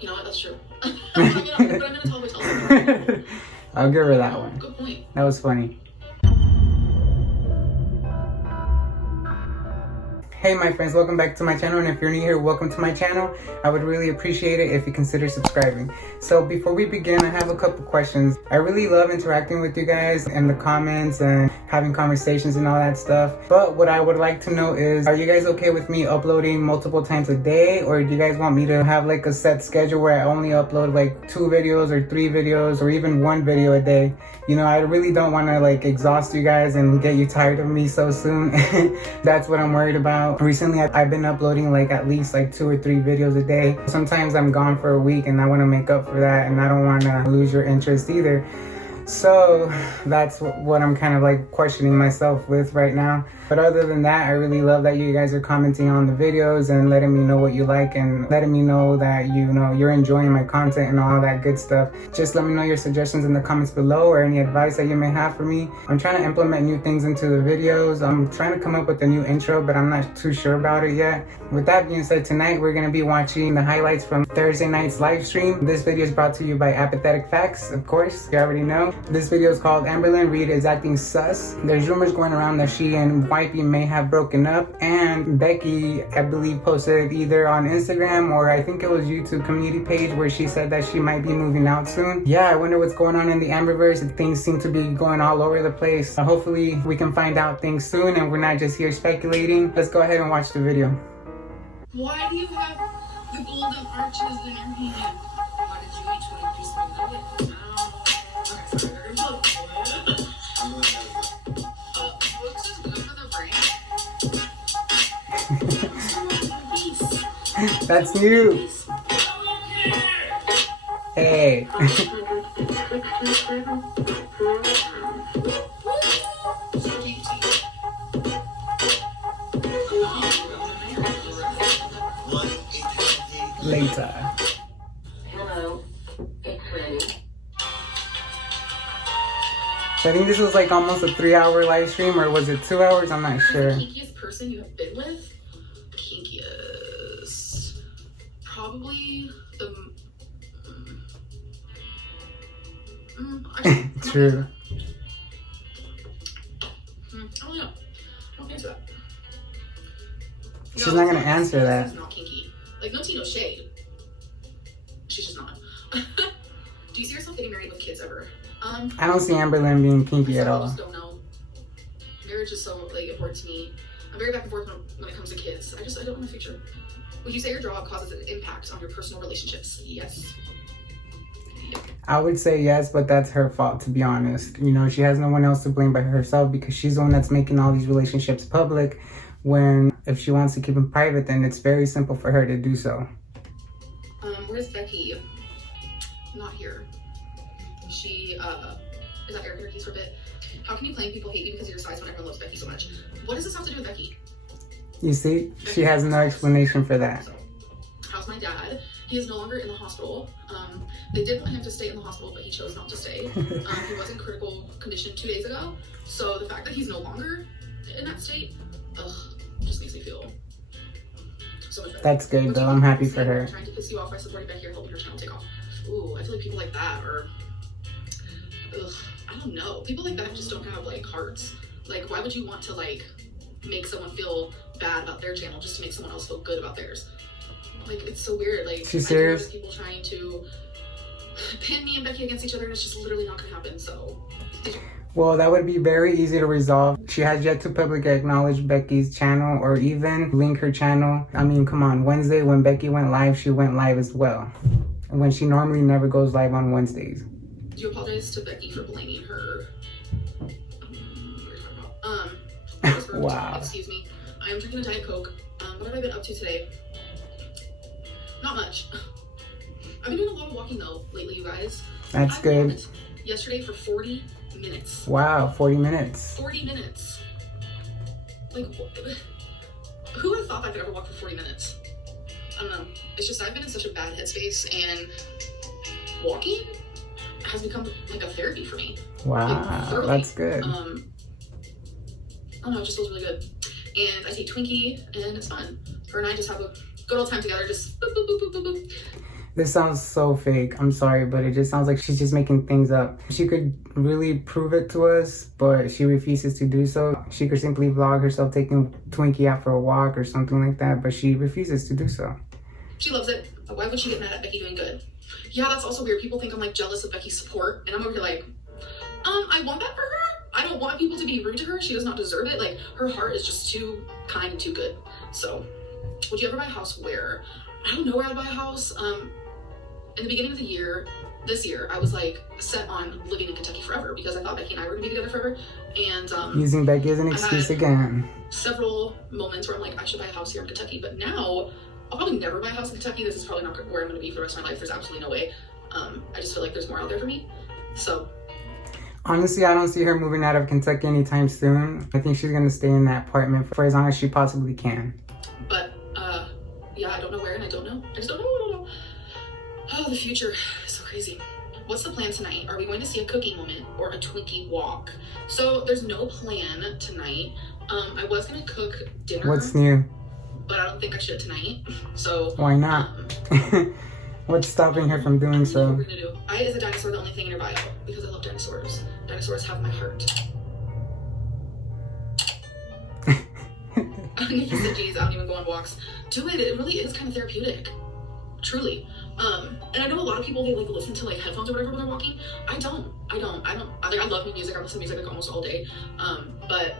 You know what? That's true. But I'm gonna tell her. I'll give her that one. Good point. That was funny. Hey my friends, welcome back to my channel, and if you're new here, welcome to my channel. I would really appreciate it if you consider subscribing. So before we begin, I have a couple questions. I really love interacting with you guys in the comments and having conversations and all that stuff. But what I would like to know is, are you guys okay with me uploading multiple times a day, or do you guys want me to have like a set schedule where I only upload like 2 videos or 3 videos or even 1 video a day? You know, I really don't want to like exhaust you guys and get you tired of me so soon. That's what I'm worried about. Recently, I've been uploading like at least like 2 or 3 videos a day. Sometimes I'm gone for a week and I want to make up for that, and I don't want to lose your interest either. So that's what I'm kind of like questioning myself with right now. But other than that, I really love that you guys are commenting on the videos and letting me know what you like and letting me know that you're enjoying my content and all that good stuff. Just let me know your suggestions in the comments below or any advice that you may have for me. I'm trying to implement new things into the videos. I'm trying to come up with a new intro, but I'm not too sure about it yet. With that being said, tonight we're going to be watching the highlights from Thursday night's live stream. This video is brought to you by Apathetic FaxX, of course, you already know. This video is called Amberlynn Reid is Acting Sus. There's rumors going around that she and Wipey may have broken up, and Becky, I believe, posted either on Instagram or I think it was YouTube community page where she said that she might be moving out soon. Yeah, I wonder what's going on in the Amberverse. Things seem to be going all over the place. Hopefully we can find out things soon and we're not just here speculating. Let's go ahead and watch the video. Why do you have the golden arches in your hand? Why did you each want to do something? That's new. Hey. Later. Hello, it's ready. So I think this was like almost a 3-hour live stream, or was it 2 hours? I'm not sure. The kinkiest person you have been with? Kinkiest. Probably the... True. I don't know. I don't answer that. She's not gonna answer that. She's not kinky. Like, no tea, no shade. She's just not. Do you see yourself getting married with kids ever? I don't see Amberlynn being kinky at all. I just don't know. Marriage is so like important to me. I'm very back and forth when it comes to kids. I don't know my future. Would you say your job causes an impact on your personal relationships? Yes. I would say yes, but that's her fault, to be honest. You know, she has no one else to blame but herself, because she's the one that's making all these relationships public, when if she wants to keep them private, then it's very simple for her to do so. Where's Becky? Not here. She is at air keys for a bit. How can you claim people hate you because of your size when everyone loves Becky so much? What does this have to do with Becky? You see, she has no explanation for that. So, how's my dad? He is no longer in the hospital. They did want him to stay in the hospital, but he chose not to stay. He was in critical condition 2 days ago. So the fact that he's no longer in that state, just makes me feel so much better. That's good though. I'm happy for her. Trying to piss you off by supporting Becky or helping her channel take off. Ooh, I feel like people like that are, I don't know. People like that just don't have like hearts. Like, why would you want to like make someone feel bad about their channel just to make someone else feel good about theirs? Like, it's so weird. Like, she's serious. People trying to pin me and Becky against each other, and it's just literally not gonna happen. So, well, that would be very easy to resolve. She has yet to publicly acknowledge Becky's channel or even link her channel. I mean, come on. Wednesday when Becky went live, she went live as well, when she normally never goes live on Wednesdays. Do you apologize to Becky for blaming her? Wow. Excuse me. I am drinking a Diet Coke. What have I been up to today? Not much. I've been doing a lot of walking though lately, you guys. That's good. Yesterday for 40 minutes. Wow, 40 minutes. 40 minutes. Like, who would have thought I could ever walk for 40 minutes? I don't know. It's just I've been in such a bad headspace, and walking has become like a therapy for me. Wow, like, that's good. I don't know, it just feels really good. And I take Twinkie, and it's fun. Her and I just have a good old time together, just boop, boop, boop, boop, boop, boop. This sounds so fake. I'm sorry, but it just sounds like she's just making things up. She could really prove it to us, but she refuses to do so. She could simply vlog herself taking Twinkie out for a walk or something like that, but she refuses to do so. She loves it. Why would she get mad at Becky doing good? Yeah, that's also weird. People think I'm like jealous of Becky's support, and I'm over here like, I want that for her. I don't want people to be rude to her. She does not deserve it. Like, her heart is just too kind and too good. So, would you ever buy a house where? I don't know where I'd buy a house. In the beginning of the year, this year, I was like set on living in Kentucky forever because I thought Becky and I were gonna be together forever. And using Becky as an excuse again. Several moments where I'm like, I should buy a house here in Kentucky, but now I'll probably never buy a house in Kentucky. This is probably not where I'm gonna be for the rest of my life. There's absolutely no way. I just feel like there's more out there for me. So. Honestly, I don't see her moving out of Kentucky anytime soon. I think she's gonna stay in that apartment for as long as she possibly can. But, yeah, I don't know where and I don't know. I just don't know. Oh, the future is so crazy. What's the plan tonight? Are we going to see a cooking moment or a Twinkie walk? So there's no plan tonight. I was gonna cook dinner. What's new? But I don't think I should tonight. So why not? What's stopping her from doing so? What we're gonna do? I is a dinosaur the only thing in your bio because I love dinosaurs. Dinosaurs have my heart. Nikki said, geez, I don't even go on walks. Do it. It really is kind of therapeutic. Truly. And I know a lot of people, they like listen to like headphones or whatever when they're walking. I don't. I love music. I listen to music like almost all day. But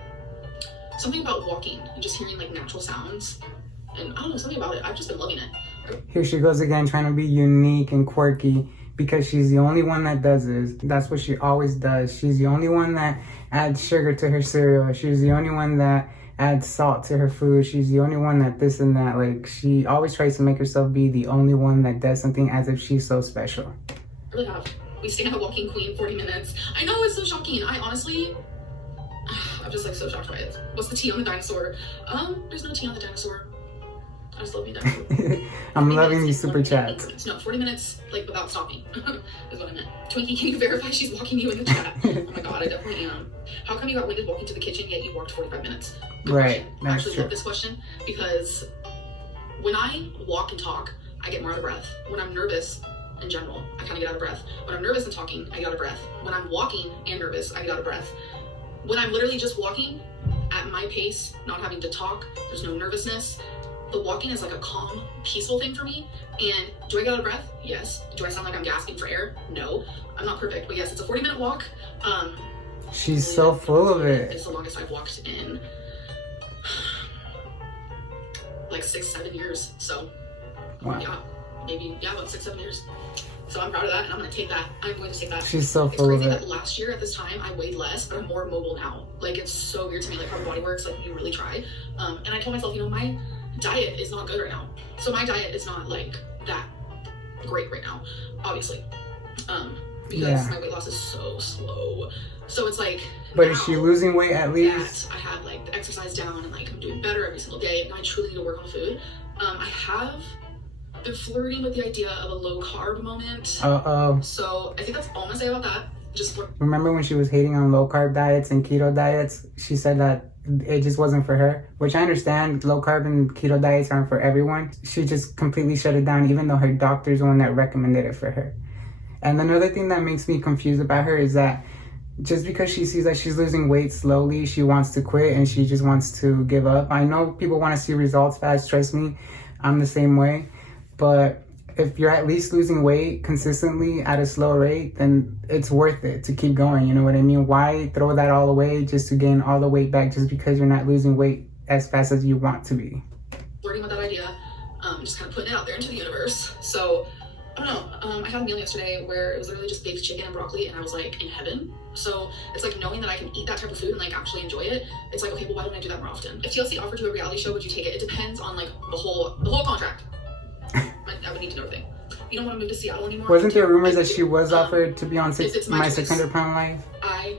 something about walking and just hearing like natural sounds, and I don't know, something about it. I've just been loving it. Here she goes again, trying to be unique and quirky because she's the only one that does this. That's what she always does. She's the only one that adds sugar to her cereal. She's the only one that adds salt to her food. She's the only one that this and that. Like, she always tries to make herself be the only one that does something as if she's so special. I really have. We stand a walking queen 40 minutes. I know, it's so shocking. I honestly, I'm just like so shocked by it. What's the T on the dinosaur? There's no T on the dinosaur. I just love you, dinosaur. I'm loving these super chats. No, 40 minutes, like, without stopping, is what I meant. Twinkie, can you verify she's walking you in the chat? Oh my god, I definitely am. How come you got winded walking to the kitchen, yet you walked 45 minutes? Good right, question. I actually love this question, because when I walk and talk, I get more out of breath. When I'm nervous, in general, I kind of get out of breath. When I'm nervous and talking, I get out of breath. When I'm walking and nervous, I get out of breath. When I'm literally just walking at my pace, not having to talk, there's no nervousness, the walking is like a calm, peaceful thing for me. And do I get out of breath? Yes. Do I sound like I'm gasping for air? No. I'm not perfect, but yes, it's a 40-minute walk. She's so full of it. It's the longest I've walked in like 6-7 years. So wow. Yeah, maybe, yeah, about 6-7 years. So I'm proud of that, and I'm going to take that. I'm going to take that. She's so it's full crazy of it. That last year at this time, I weighed less, but I'm more mobile now. Like, it's so weird to me, like how the body works, like you really try. And I told myself, you know, my diet is not good right now. So my diet is not like that great right now, obviously. Because my weight loss is so slow. So it's like, but is she losing weight at least? I have like the exercise down and like I'm doing better every single day, and I truly need to work on the food. I have been flirting with the idea of a low carb moment. So I think that's all I'm gonna say about that. Just remember when she was hating on low carb diets and keto diets? She said that it just wasn't for her, which I understand. Low carb and keto diets aren't for everyone. She just completely shut it down, even though her doctor's the one that recommended it for her. And another thing that makes me confused about her is that just because she sees that she's losing weight slowly, she wants to quit and she just wants to give up. I know people want to see results fast, trust me, I'm the same way. But if you're at least losing weight consistently at a slow rate, then it's worth it to keep going, you know what I mean? Why throw that all away just to gain all the weight back just because you're not losing weight as fast as you want to be? Flirting with that idea, just kind of putting it out there into the universe. So, I don't know, I had a meal yesterday where it was literally just baked chicken and broccoli, and I was like in heaven. So it's like knowing that I can eat that type of food and like actually enjoy it. It's like, okay, well, why don't I do that more often? If TLC offered you a reality show, would you take it? It depends on like the whole contract. I would need to know everything. You don't want to move to Seattle anymore? Wasn't there rumors that she was offered to be on My 600 Pound Life? I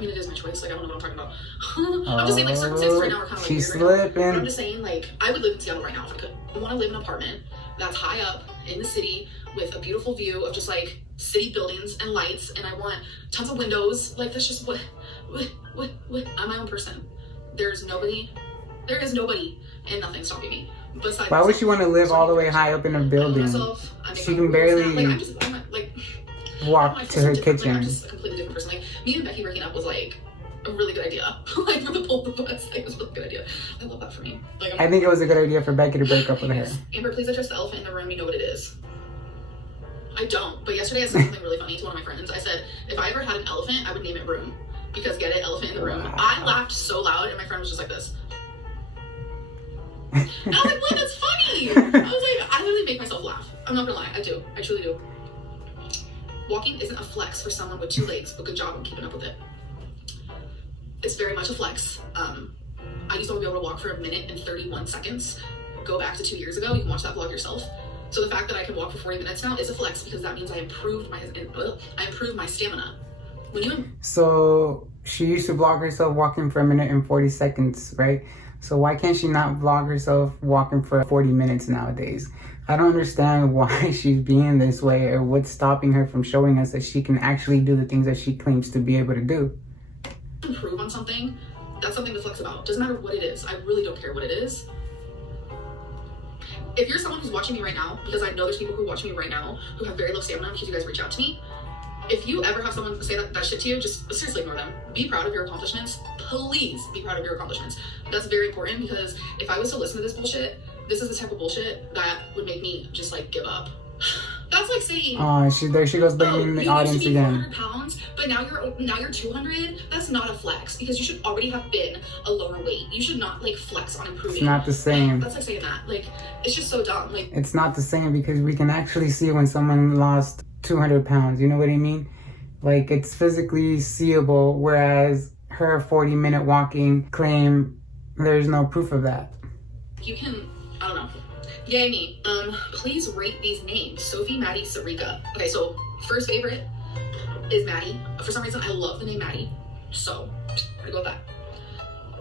mean, it is my choice. Like, I don't know what I'm talking about. I'm just saying, like, circumstances right now are kind of like she's weird right slipping. now. But I'm just saying, like, I would live in Seattle right now if I could. I want to live in an apartment that's high up in the city with a beautiful view of just like city buildings and lights, and I want tons of windows. Like, that's just what I'm my own person. There is nobody and nothing stopping me. Besides why would you want to live all the way high up in a building? I'm she can barely walk to her kitchen. Like, I'm just a completely different person. Like, me and Becky breaking up was like a really good idea. Like, for the both of us, like, it was a really good idea. I love that for me. Like, I think it was a good idea for Becky to break up with her. Amber, please address the elephant in the room. You know what it is. I don't. But yesterday I said something really funny to one of my friends. I said, if I ever had an elephant, I would name it Room. Because get it, elephant in the room. Wow. I laughed so loud, and my friend was just like this. And I was like, what? That's funny. I was like, I literally make myself laugh. I'm not gonna lie. I do. I truly do. Walking isn't a flex for someone with 2 legs, but good job on keeping up with it. It's very much a flex. I used to be able to walk for 1 minute and 31 seconds. Go back to 2 years ago. You can watch that vlog yourself. So the fact that I can walk for 40 minutes now is a flex because that means I improved my stamina. So she used to vlog herself walking for 1 minute and 40 seconds, right? So why can't she not vlog herself walking for 40 minutes nowadays? I don't understand why she's being this way or what's stopping her from showing us that she can actually do the things that she claims to be able to do. Improve on something, that's something to flex about. Doesn't matter what it is. I really don't care what it is. If you're someone who's watching me right now, because I know there's people who are watching me right now who have very low stamina because you guys reach out to me. If you ever have someone say that shit to you, just seriously ignore them. Be proud of your accomplishments. Please be proud of your accomplishments. That's very important because if I was to listen to this bullshit, this is the type of bullshit that would make me just like give up. That's like saying, there she goes blaming the audience again. 400 pounds, but now you're 200. That's not a flex because you should already have been a lower weight. You should not like flex on improving. It's not the same. That's like saying that. Like, it's just so dumb. Like, it's not the same because we can actually see when someone lost 200 pounds. You know what I mean? Like, it's physically seeable, whereas her 40-minute walking claim, there's no proof of that. You can, I don't know. Yay me. Please rate these names. Sophie, Maddie, Sarika. Okay, so first favorite is Maddie. For some reason, I love the name Maddie. So, I'm gonna go with that.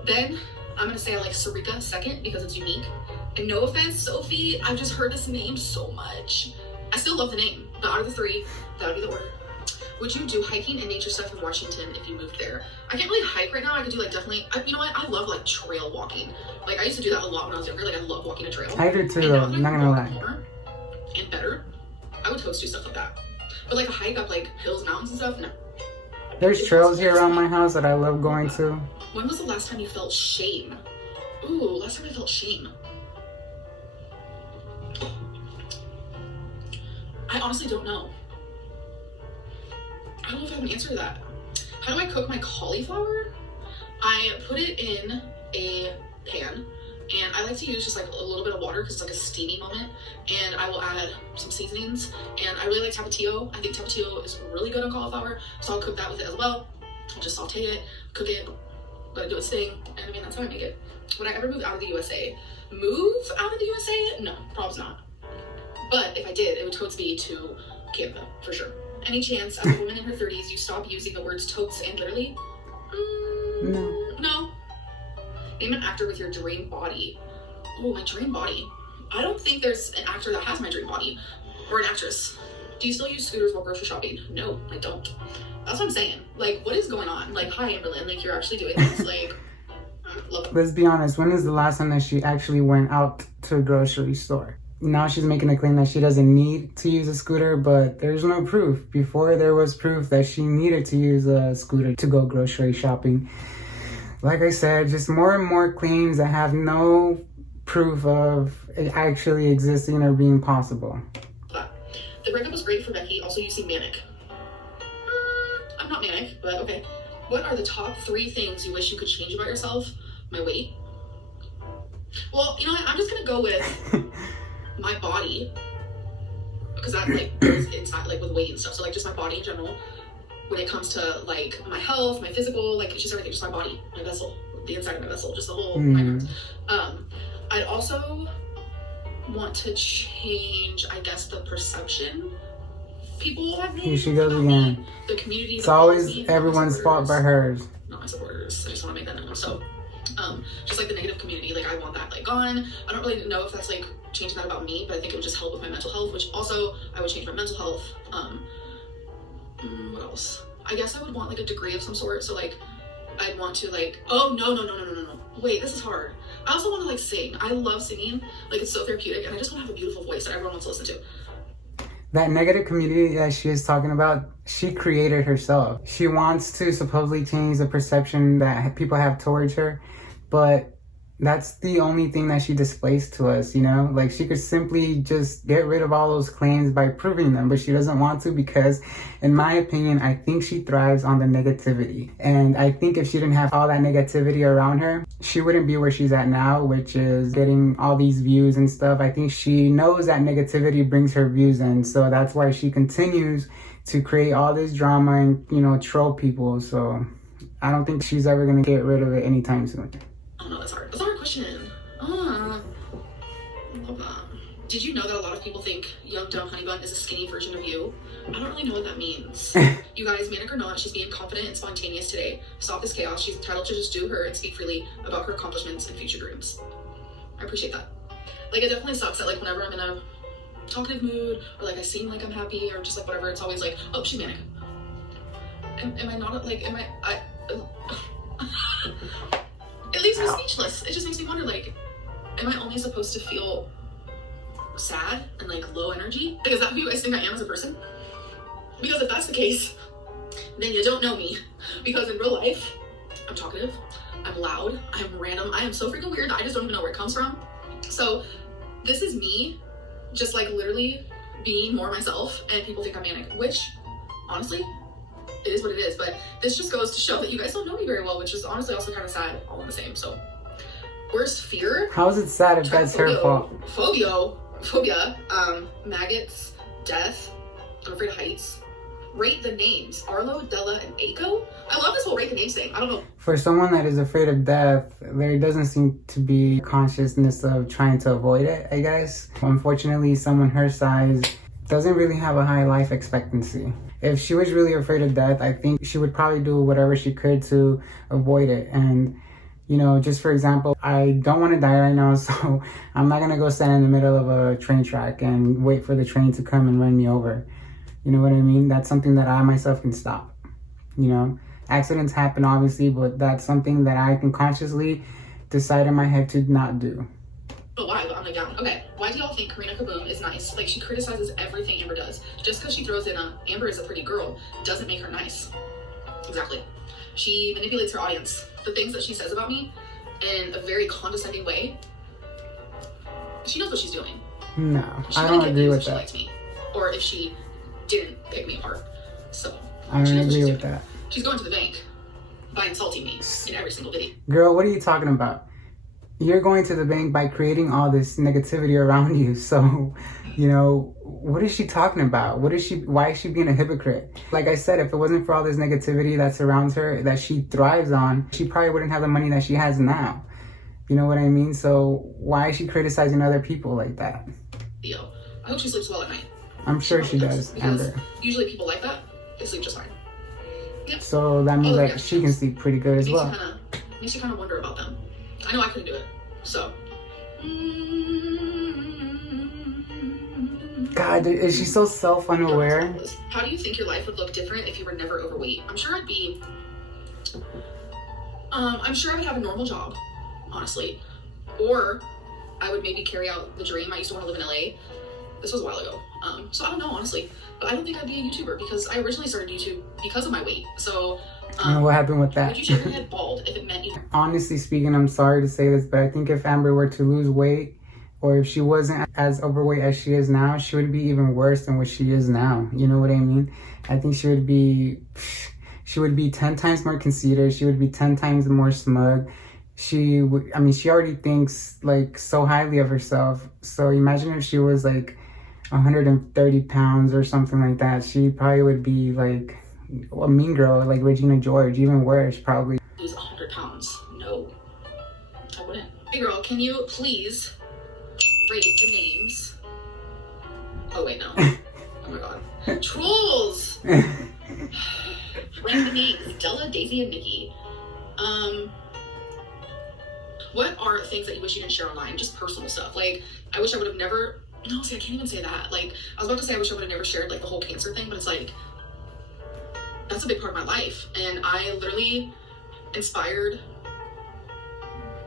Then, I'm gonna say I like Sarika second because it's unique. And no offense, Sophie, I've just heard this name so much. I still love the name, but out of the 3, that would be the order. Would you do hiking and nature stuff in Washington if you moved there? I can't really hike right now. I could do like definitely, you know what? I love like trail walking. Like I used to do that a lot when I was younger. Like I love walking a trail. I do too though, I'm not gonna lie. More and better, I would totally do stuff like that. But like a hike up like hills, mountains and stuff, no. There's trails here around my house that I love going to. When was the last time you felt shame? Ooh, last time I felt shame. I honestly don't know. I don't know if I have an answer to that. How do I cook my cauliflower? I put it in a pan and I like to use just like a little bit of water because it's like a steamy moment, and I will add some seasonings, and I really like Tapatio. I think Tapatio is really good on cauliflower, so I'll cook that with it as well. I'll just saute it, cook it, let it do its thing, and I mean that's how I make it. Would I ever move out of the USA? Move out of the USA? No, probably not. But if I did, it would totes be to Canada, for sure. Any chance as a woman in her 30s you stop using the words totes and literally? No. Name an actor with your dream body. Oh, my dream body. I don't think there's an actor that has my dream body. Or an actress. Do you still use scooters while grocery shopping? No, I don't. That's what I'm saying. Like, what is going on? Like, hi, Amberlynn. Like, you're actually doing this. Like, love it. Let's be honest. When is the last time that she actually went out to a grocery store? Now she's making a claim that she doesn't need to use a scooter, but there's no proof. Before there was proof that she needed to use a scooter to go grocery shopping. Like I said, just more and more claims that have no proof of it actually existing or being possible. The breakup was great for Becky. Also, you seem manic. I'm not manic, but okay. What are the top 3 things you wish you could change about yourself? My weight. Well, you know what? I'm just gonna go with my body, because that like goes inside like with weight and stuff. So like just my body in general. When it comes to like my health, my physical, like it's just everything, just my body, my vessel, the inside of my vessel, just the whole. I'd also want to change, I guess, the perception people have made. Here she goes again. The community. It's always everyone's fault but hers. Not my supporters. I just want to make that known. So, just like the negative community, like I want that like gone. I don't really know if that's like changing that about me, but I think it would just help with my mental health, which also I would change my mental health. What else? I guess I would want like a degree of some sort. So like I'd want to like, oh no. Wait, this is hard. I also want to like sing. I love singing. Like it's so therapeutic, and I just want to have a beautiful voice that everyone wants to listen to. That negative community that she is talking about, she created herself. She wants to supposedly change the perception that people have towards her, but that's the only thing that she displays to us, you know? Like, she could simply just get rid of all those claims by proving them, but she doesn't want to because, in my opinion, I think she thrives on the negativity. And I think if she didn't have all that negativity around her, she wouldn't be where she's at now, which is getting all these views and stuff. I think she knows that negativity brings her views in, so that's why she continues to create all this drama and, you know, troll people. So I don't think she's ever gonna get rid of it anytime soon. Oh no, that's hard. That's a hard question. I love that. Did you know that a lot of people think Young Dumb Honey Bun is a skinny version of you? I don't really know what that means. You guys, manic or not, she's being confident and spontaneous today. Stop this chaos. She's entitled to just do her and speak freely about her accomplishments and future dreams. I appreciate that. Like, it definitely sucks that, like, whenever I'm in a talkative mood, or like I seem like I'm happy, or just like whatever, it's always like, oh, she's manic. Am I not, like, it leaves me speechless. It just makes me wonder, like, am I only supposed to feel sad and like low energy? Like, is that who you guys think I am as a person? Because if that's the case, then you don't know me. Because in real life, I'm talkative, I'm loud, I'm random, I am so freaking weird that I just don't even know where it comes from. So this is me just like literally being more myself, and people think I'm manic, which honestly, it is what it is. But this just goes to show that you guys don't know me very well, which is honestly also kind of sad, all in the same. So, worst fear? How is it sad if that's her fault? Phobia, maggots, death, I'm afraid of heights. Rate the names, Arlo, Della, and Aiko. I love this whole rate the names thing. I don't know. For someone that is afraid of death, there doesn't seem to be consciousness of trying to avoid it, I guess. Unfortunately, someone her size doesn't really have a high life expectancy. If she was really afraid of death, I think she would probably do whatever she could to avoid it. And, you know, just for example, I don't want to die right now, so I'm not going to go stand in the middle of a train track and wait for the train to come and run me over. You know what I mean? That's something that I myself can stop. You know, accidents happen obviously, but that's something that I can consciously decide in my head to not do. But why? I'm like down. Okay, why do y'all think Karina Kaboom is nice? Like, she criticizes everything Amber does. Just because she throws in Amber is a pretty girl doesn't make her nice. Exactly. She manipulates her audience. The things that she says about me in a very condescending way, she knows what she's doing. No, I don't agree with that. She likes me, or if she didn't pick me apart. So I don't agree with that. She's going to the bank by insulting me in every single video. Girl, what are you talking about? You're going to the bank by creating all this negativity around you. So, you know, what is she talking about? Why is she being a hypocrite? Like I said, if it wasn't for all this negativity that surrounds her, that she thrives on, she probably wouldn't have the money that she has now. You know what I mean? So why is she criticizing other people like that? Yo, I hope she sleeps well at night. I'm sure she does, Amber. Usually people like that, they sleep just fine. Yeah. So that means that she can sleep pretty good as well. Makes you kind of wonder about them. I know I couldn't do it, so. God, is she so self-unaware? How do you think your life would look different if you were never overweight? I'm sure I'd be, I'm sure I would have a normal job, honestly. Or I would maybe carry out the dream. I used to want to live in LA. This was a while ago. So I don't know, honestly. But I don't think I'd be a YouTuber because I originally started YouTube because of my weight. So, what happened with that? Would you shave your head bald if it meant you? Honestly speaking, I'm sorry to say this, but I think if Amber were to lose weight, or if she wasn't as overweight as she is now, she would be even worse than what she is now. You know what I mean? I think she would be 10 times more conceited. She would be 10 times more smug. She already thinks like so highly of herself. So imagine if she was like 130 pounds or something like that. She probably would be like a mean girl, like Regina George, even worse probably. Lose 100 pounds. No, I wouldn't. Hey girl, can you please rate the names? Oh wait, no. Oh my god. Trolls! Rank the names. Della, Daisy, and Nikki. What are things that you wish you didn't share online? Just personal stuff. Like, I wish I would have never... No, see, I can't even say that. Like, I was about to say I wish I would have never shared, like, the whole cancer thing, but it's like, that's a big part of my life. And I literally inspired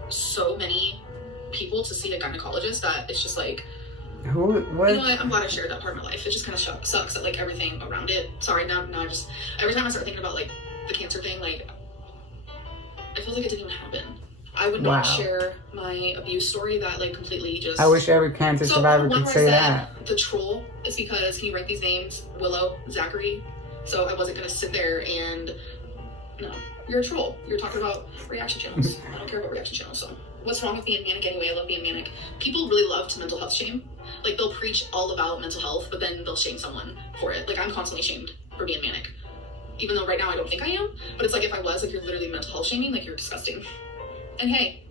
so many people to see a gynecologist that it's just like, Who? What? You know what? I'm glad I shared that part of my life. It just kind of sucks that like everything around it. Sorry, now I just every time I start thinking about like the cancer thing, like I feel like it didn't even happen. I would not share my abuse story that like completely just. I wish every cancer survivor could say that. The troll is because, can you rank these names? Willow, Zachary. So I wasn't gonna sit there and no, you're a troll. You're talking about reaction channels. I don't care about reaction channels. So what's wrong with being manic anyway? I love being manic. People really love to mental health shame. Like they'll preach all about mental health, but then they'll shame someone for it. Like I'm constantly shamed for being manic, even though right now I don't think I am. But it's like if I was, like you're literally mental health shaming. Like you're disgusting. And hey,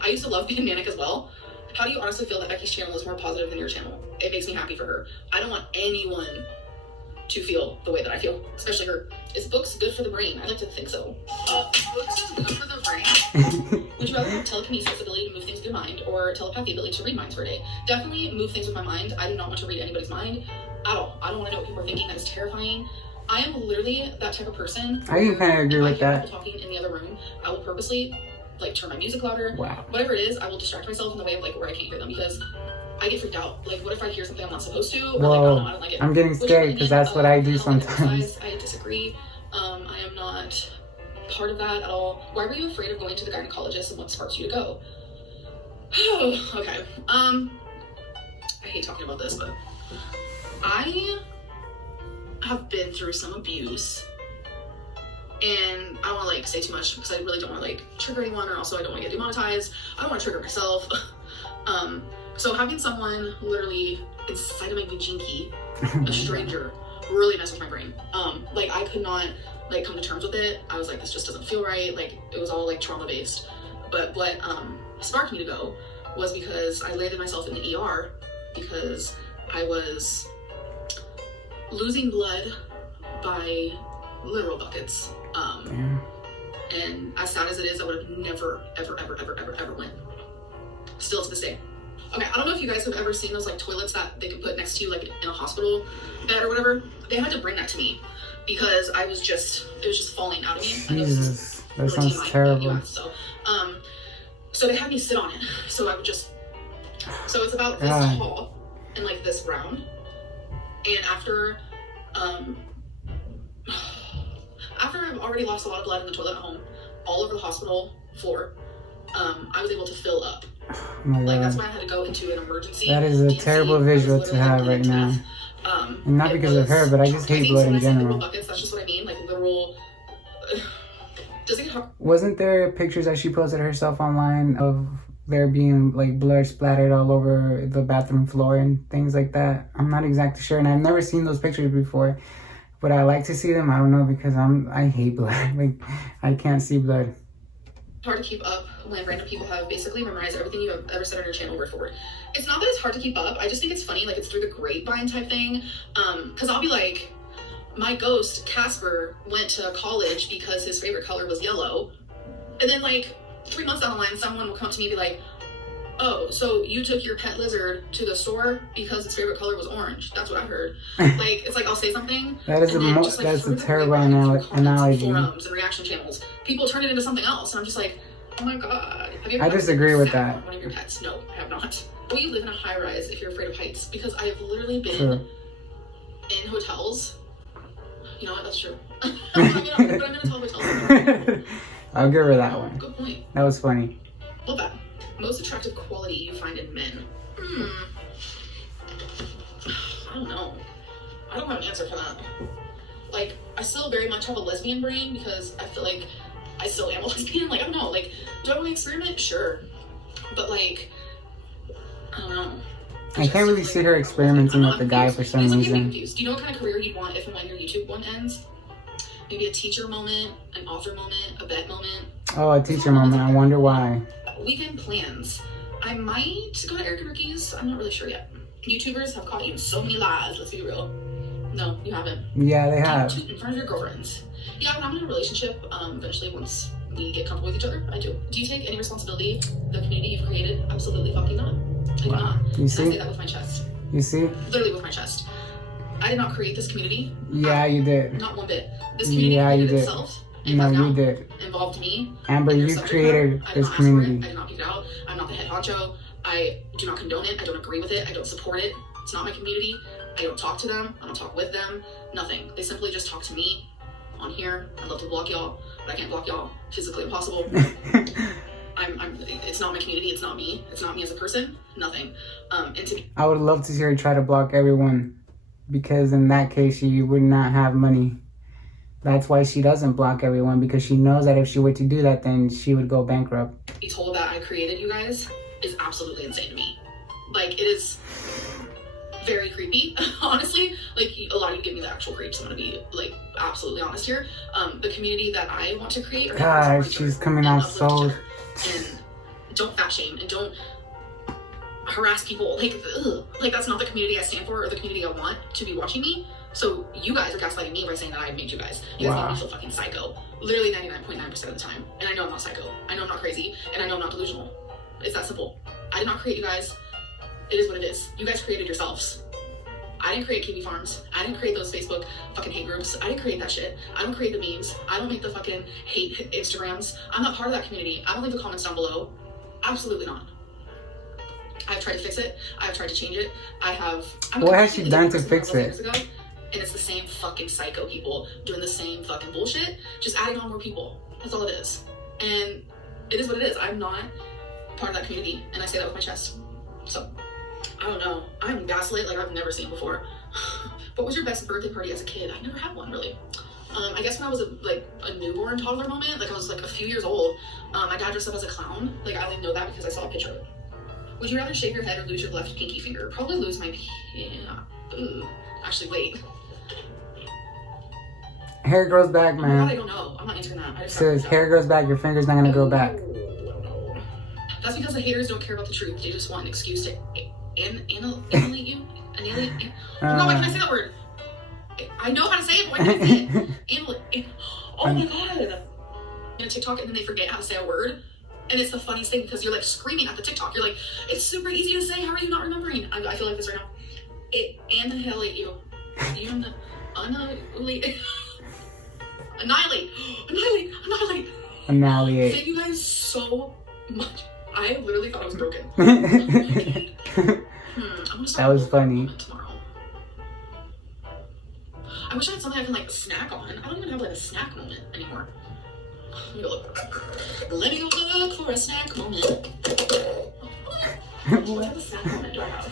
I used to love being manic as well. How do you honestly feel that Becky's channel is more positive than your channel? It makes me happy for her. I don't want anyone to feel the way that I feel, especially her. Is books good for the brain? I like to think so. Books is good for the brain. Would you rather have telekinesis, ability to move things with your mind, or telepathy, ability to read minds for a day? Definitely move things with my mind. I do not want to read anybody's mind at all. I don't want to know what people are thinking. That is terrifying. I am literally that type of person. I can kind of agree with that. People talking in the other room, I will purposely like turn my music louder. Wow. Whatever it is, I will distract myself in the way of like where I can't hear them, because I get freaked out. Like, what if I hear something I'm not supposed to? Or like, I don't like it. I'm getting scared because that's what I do sometimes. I disagree. I am not part of that at all. Why were you afraid of going to the gynecologist, and what sparked you to go? Okay. I hate talking about this, but I have been through some abuse. And I don't want to like say too much because I really don't want to like trigger anyone, or also I don't want to get demonetized. I don't want to trigger myself. So having someone literally inside of my vajinky, a stranger, really messed with my brain. Like I could not like come to terms with it. I was like, this just doesn't feel right. Like it was all like trauma based. But what sparked me to go was because I landed myself in the ER because I was losing blood by literal buckets. And as sad as it is, I would have never, ever went. Still to this day. Okay, I don't know if you guys have ever seen those like toilets that they can put next to you like in a hospital bed or whatever. They had to bring that to me because it was just falling out of me. Jesus, that sounds terrible. So they had me sit on it. So I would just, so it's about this tall and like this round. And after I've already lost a lot of blood in the toilet at home, all over the hospital floor, I was able to fill up. Oh my God. Like that's why I had to go into an emergency. That is a terrible visual to have right now. And not because of her, but I just hate blood in general. Buckets, that's just what I mean, like literal. Does it get hard? Wasn't there pictures that she posted herself online of there being like blood splattered all over the bathroom floor and things like that? I'm not exactly sure, and I've never seen those pictures before. But I like to see them. I don't know, because I hate blood. Like I can't see blood. Hard to keep up when random people have basically memorized everything you have ever said on your channel word for word. It's not that it's hard to keep up. I just think it's funny, like it's through the grapevine type thing. Because I'll be like, my ghost Casper went to college because his favorite color was yellow, and then like 3 months down the line, someone will come to me and be like, oh, so you took your pet lizard to the store because its favorite color was orange. That's what I heard. Like, it's like I'll say something. That is that's a terrible analogy. Forums and reaction channels, people turn it into something else, and I'm just like, oh my God. Have you ever I disagree with that. One of your pets? No, I have not. Will you live in a high rise if you're afraid of heights? Because I have literally been in hotels. You know what? That's true. But I'm in a tall hotel. I'll give her that one. Good point. That was funny. Love that. Most attractive quality you find in men? I don't know. I don't have an answer for that. Like, I still very much have a lesbian brain because I feel like I still am a lesbian. Like, I don't know. Like, do I want to experiment? Sure. But, like, I don't know. I can't really see her experimenting with the guy for some reason. Do you know what kind of career you'd want if and when your YouTube one ends? Maybe a teacher moment, an author moment, a vet moment. Oh, a teacher moment. I wonder why. Weekend plans. I might go to Eric and Ricky's. I'm not really sure yet. YouTubers have caught you in so many lies. Let's be real. No, you haven't. Yeah, they have. In front of your girlfriends. Yeah, when I'm in a relationship, eventually once we get comfortable with each other, I do. Do you take any responsibility for the community you've created? Absolutely fucking not. I do not. You see? I say that with my chest. You see? Literally with my chest. I did not create this community. Yeah, you did. Not one bit. This community created itself. No, you did. Involved me. Amber, you created this community. I did not pick it out. I'm not the head honcho. I do not condone it. I don't agree with it. I don't support it. It's not my community. I don't talk to them. I don't talk with them. Nothing. They simply just talk to me on here. I'd love to block y'all, but I can't block y'all. Physically impossible. It's not my community. It's not me. It's not me as a person. Nothing. I would love to see her try to block everyone, because in that case, she would not have money. That's why she doesn't block everyone, because she knows that if she were to do that, then she would go bankrupt. Be told that I created you guys is absolutely insane to me. Like, it is very creepy, honestly. Like, a lot of you give me the actual creeps. I'm gonna be, like, absolutely honest here. The community that I want to create... God, she's coming out so... And don't fat shame, and don't harass people. Like, ugh. Like, that's not the community I stand for, or the community I want to be watching me. So you guys are gaslighting me by saying that I made you guys. You guys make me feel fucking psycho. Literally 99.9% of the time. And I know I'm not psycho. I know I'm not crazy. And I know I'm not delusional. It's that simple. I did not create you guys. It is what it is. You guys created yourselves. I didn't create KB Farms. I didn't create those Facebook fucking hate groups. I didn't create that shit. I don't create the memes. I don't make the fucking hate Instagrams. I'm not part of that community. I don't leave the comments down below. Absolutely not. I've tried to fix it. I've tried to change it. What has she done to fix it? And it's the same fucking psycho people doing the same fucking bullshit, just adding on more people. That's all it is. And it is what it is. I'm not part of that community, and I say that with my chest. So, I don't know. I'm gaslit like I've never seen before. What was your best birthday party as a kid? I never had one, really. I guess when I was a newborn toddler moment, like I was like a few years old, my dad dressed up as a clown. Like, I only know that because I saw a picture of it. Would you rather shave your head or lose your left pinky finger? Probably lose my... Yeah. Actually, wait. Hair grows back, man. Oh my God, I don't know. I'm not answering that. It says hair grows back, your finger's not gonna grow back. That's because the haters don't care about the truth. They just want an excuse to annihilate you. Annihilate. Oh my God, why can't I say that word? I know how to say it, but why can't I say it? Oh my God. In a TikTok, and then they forget how to say a word. And it's the funniest thing because you're like screaming at the TikTok. You're like, it's super easy to say. How are you not remembering? I feel like this right now. It annihilate you. You annihilate. Annihilate. Thank you guys so much. I literally thought I was broken. That was funny. Tomorrow. I wish I had something I can like snack on. I don't even have like a snack moment anymore. Let me go look. Let me go look for a snack moment. What type of snack moment do I have?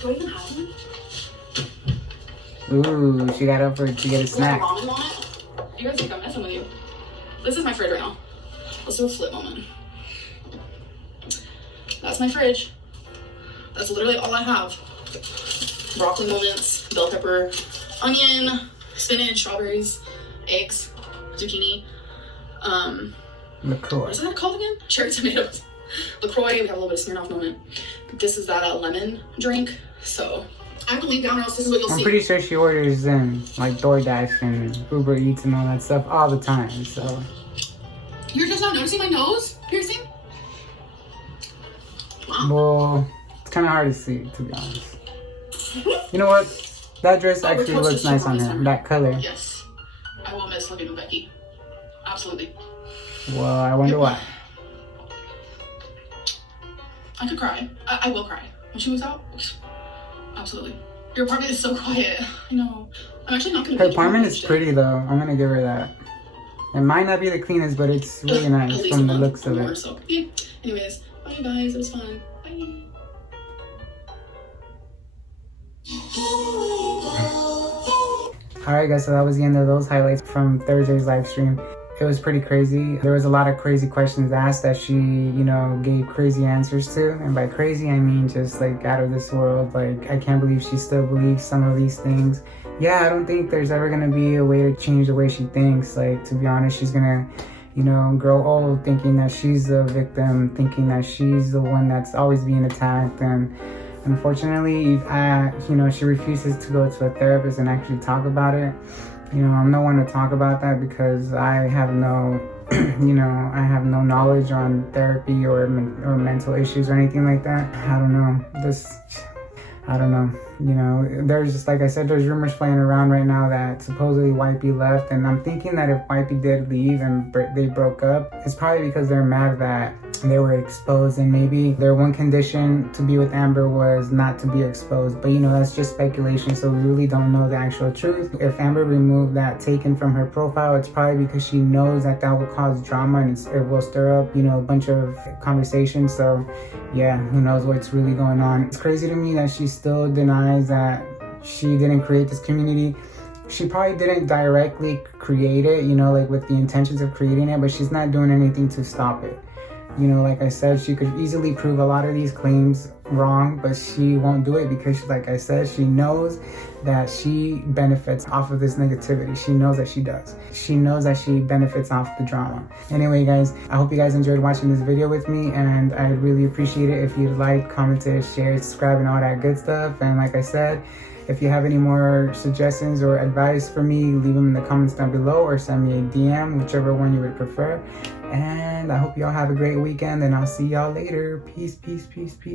Do I even have one? Ooh, she got up to get a snack. Ramen moment? You guys think I'm messing with you? This is my fridge right now. Let's do a flip moment. That's my fridge. That's literally all I have. Broccoli moments, bell pepper, onion, spinach, strawberries, eggs, zucchini. LaCroix. What is that called again? Cherry tomatoes. LaCroix, we have a little bit of Smirnoff moment. This is that lemon drink. So I have to leave down or else this is what you'll see. I'm pretty sure she orders in like DoorDash and Uber Eats and all that stuff all the time, so. You're just not noticing my nose piercing? Wow. Well, it's kind of hard to see, to be honest. You know what? That dress actually looks nice on her. That color. Yes. I will miss living with Becky. Absolutely. Well, I wonder why. I could cry. I will cry. When she moves out, absolutely. Your apartment is so quiet. I know. I'm actually not going to. Her apartment is pretty though. I'm going to give her that. It might not be the cleanest, but it's really nice from the looks of it. So, yeah. Anyways, bye guys. It was fun. Bye. Alright guys, so that was the end of those highlights from Thursday's live stream. It was pretty crazy. There was a lot of crazy questions asked that she, you know, gave crazy answers to. And by crazy, I mean just like out of this world. Like, I can't believe she still believes some of these things. Yeah, I don't think there's ever gonna be a way to change the way she thinks. Like, to be honest, she's gonna, you know, grow old thinking that she's the victim, thinking that she's the one that's always being attacked. And unfortunately, you know, she refuses to go to a therapist and actually talk about it. You know, I'm no one to talk about that because I have no, you know, I have no knowledge on therapy or mental issues or anything like that. I don't know. I don't know. You know, there's just, like I said, there's rumors flying around right now that supposedly Wipey left. And I'm thinking that if Wipey did leave and they broke up, it's probably because they're mad that they were exposed, and maybe their one condition to be with Amber was not to be exposed. But you know, that's just speculation, so we really don't know the actual truth. If Amber removed that taken from her profile, it's probably because she knows that that will cause drama, and it will stir up, you know, a bunch of conversations. So yeah, who knows what's really going on. It's crazy to me that she still denies that she didn't create this community. She probably didn't directly create it, you know, like with the intentions of creating it, but she's not doing anything to stop it. You know, like I said, she could easily prove a lot of these claims wrong, but she won't do it because, like I said, she knows that she benefits off of this negativity. She knows that she does. She knows that she benefits off the drama. Anyway, guys, I hope you guys enjoyed watching this video with me, and I'd really appreciate it if you'd like, commented, shared, subscribe, and all that good stuff. And like I said, if you have any more suggestions or advice for me, leave them in the comments down below or send me a DM, whichever one you would prefer. And I hope y'all have a great weekend, and I'll see y'all later. Peace, peace, peace, peace.